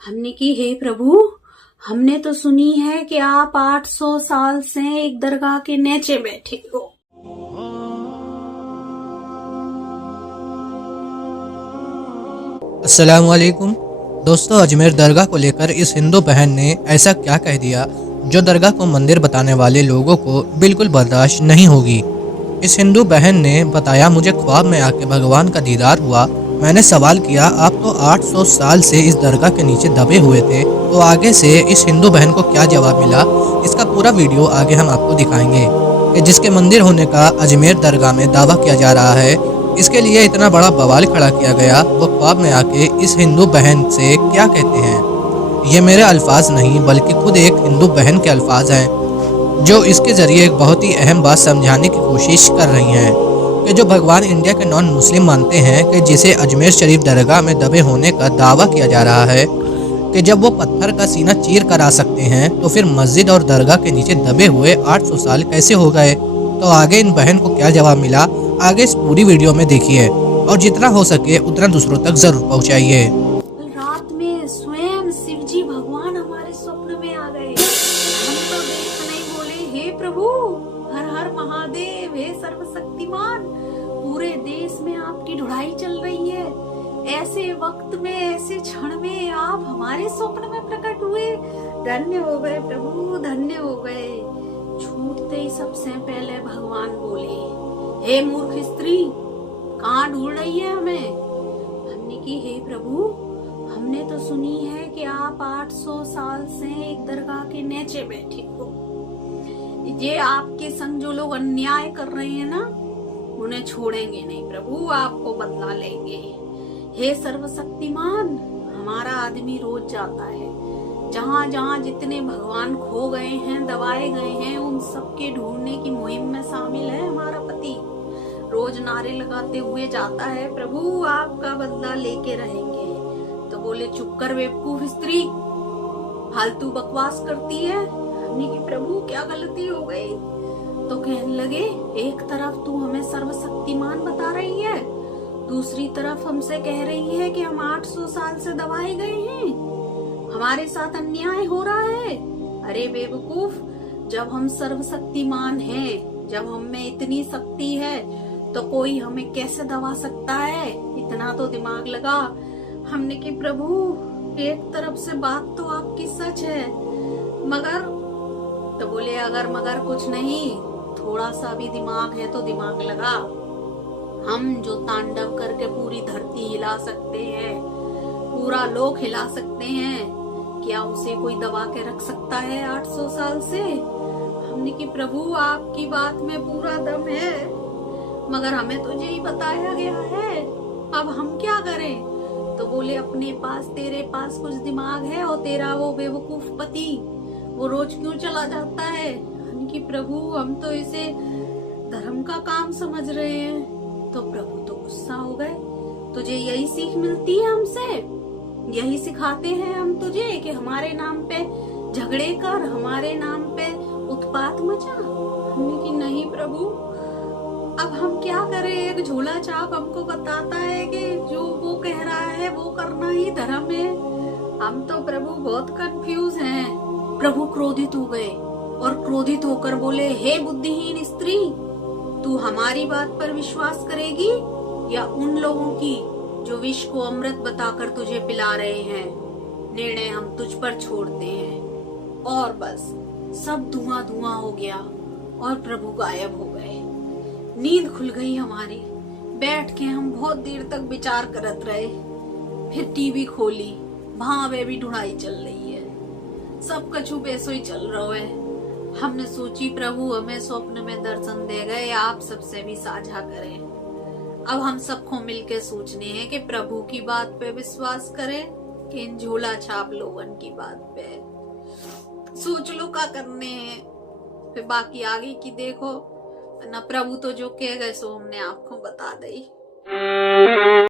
हमने की हे प्रभु, हमने तो सुनी है कि आप 800 साल से एक दरगाह के नीचे बैठे हो। अस्सलाम वालेकुम दोस्तों, अजमेर दरगाह को लेकर इस हिंदू बहन ने ऐसा क्या कह दिया जो दरगाह को मंदिर बताने वाले लोगों को बिल्कुल बर्दाश्त नहीं होगी। इस हिंदू बहन ने बताया, मुझे ख्वाब में आके भगवान का दीदार हुआ। मैंने सवाल किया, आप तो 800 साल से इस दरगाह के नीचे दबे हुए थे। तो आगे से इस हिंदू बहन को क्या जवाब मिला, इसका पूरा वीडियो आगे हम आपको दिखाएंगे कि जिसके मंदिर होने का अजमेर दरगाह में दावा किया जा रहा है, इसके लिए इतना बड़ा बवाल खड़ा किया गया। वो ख्वाब में आके इस हिंदू बहन से क्या कहते हैं। ये मेरे अल्फाज नहीं बल्कि खुद एक हिंदू बहन के अल्फाज हैं, जो इसके ज़रिए एक बहुत ही अहम बात समझाने की कोशिश कर रही हैं कि जो भगवान इंडिया के नॉन मुस्लिम मानते हैं कि जिसे अजमेर शरीफ दरगाह में दबे होने का दावा किया जा रहा है कि जब वो पत्थर का सीना चीर कर आ सकते हैं, तो फिर मस्जिद और दरगाह के नीचे दबे हुए 800 साल कैसे हो गए। तो आगे इन बहन को क्या जवाब मिला, आगे इस पूरी वीडियो में देखिए और जितना हो सके उतना दूसरों तक जरूर पहुंचाइए। रात में स्वयं शिवजी भगवान हमारे स्वप्न में आ गए। हम तो देख नहीं बोले, हे प्रभु हर हर महादेव, हे सर्वशक्तिमान, पूरे देश में आपकी ढुलाई चल रही है। ऐसे वक्त में, ऐसे क्षण में आप हमारे स्वप्न में प्रकट हुए। धन्य हो गए प्रभु, धन्य हो गए। छूटते ही सबसे पहले भगवान बोले, हे मूर्ख स्त्री, कहाँ ढूंढ रही है हमें। हमने की हे प्रभु, हमने तो सुनी है कि आप 800 साल से एक दरगाह के नीचे बैठे हो। ये आपके संग जो लोग अन्याय कर रहे हैं ना, उन्हें छोड़ेंगे नहीं प्रभु, आपको बदला लेंगे। हे सर्वशक्तिमान, हमारा आदमी रोज जाता है, जहाँ जहाँ जितने भगवान खो गए हैं, दबाए गए हैं, उन सबके ढूंढने की मुहिम में शामिल है हमारा पति। रोज नारे लगाते हुए जाता है, प्रभु आपका बदला लेके रहेंगे। तो बोले, चुप कर बेवकूफ स्त्री, फालतू बकवास करती है। हमने की प्रभु क्या गलती हो गई। तो कहने लगे, एक तरफ तू हमें सर्वशक्तिमान बता रही है, दूसरी तरफ हमसे कह रही है कि हम 800 साल से दबाए गए हैं, हमारे साथ अन्याय हो रहा है। अरे बेवकूफ, जब हम सर्वशक्तिमान हैं, जब हम में इतनी शक्ति है, तो कोई हमें कैसे दबा सकता है। इतना तो दिमाग लगा। हमने कि प्रभु एक तरफ से बात तो आपकी सच है, मगर, तो बोले अगर मगर कुछ नहीं, थोड़ा सा भी दिमाग है तो दिमाग लगा। हम जो तांडव करके पूरी धरती हिला सकते हैं, पूरा लोक हिला सकते हैं, क्या उसे कोई दबा के रख सकता है 800 साल से। हमने कि प्रभु आपकी बात में पूरा दम है, मगर हमें तो यही बताया गया है, अब हम क्या करें। तो बोले, अपने पास, तेरे पास कुछ दिमाग है, और तेरा वो बेवकूफ पति वो रोज क्यों चला जाता है। कि प्रभु हम तो इसे धर्म का काम समझ रहे हैं। तो प्रभु तो गुस्सा हो गए, तुझे यही सीख मिलती है हमसे, यही सिखाते हैं हम तुझे कि हमारे नाम पे झगड़े कर, हमारे नाम पे उत्पात मचा। हमने कि नहीं प्रभु, अब हम क्या करें। एक झोला छाप हमको बताता है कि जो वो कह रहा है वो करना ही धर्म है। हम तो प्रभु बहुत कंफ्यूज हैं। प्रभु क्रोधित हो गए और क्रोधित होकर बोले, हे बुद्धिहीन स्त्री, तू हमारी बात पर विश्वास करेगी या उन लोगों की जो विष को अमृत बताकर तुझे पिला रहे हैं। निर्णय हम तुझ पर छोड़ते हैं। और बस सब धुआं धुआं हो गया और प्रभु गायब हो गए। नींद खुल गई हमारी। बैठ के हम बहुत देर तक विचार करत रहे। फिर टीवी खोली, वहां वे भी ढूंढाई चल रही है, सब कछु बेसो ही चल रहा है। हमने सोची प्रभु हमें स्वप्न में दर्शन दे गए, आप सबसे भी साझा करें। अब हम सबको मिलके सोचने हैं कि प्रभु की बात पे विश्वास करें कि इन झोला छाप लोगन की बात पे। सोच लो क्या करने हैं, फिर बाकी आगे की देखो ना। प्रभु तो जो कह गए सो हमने आपको बता दी।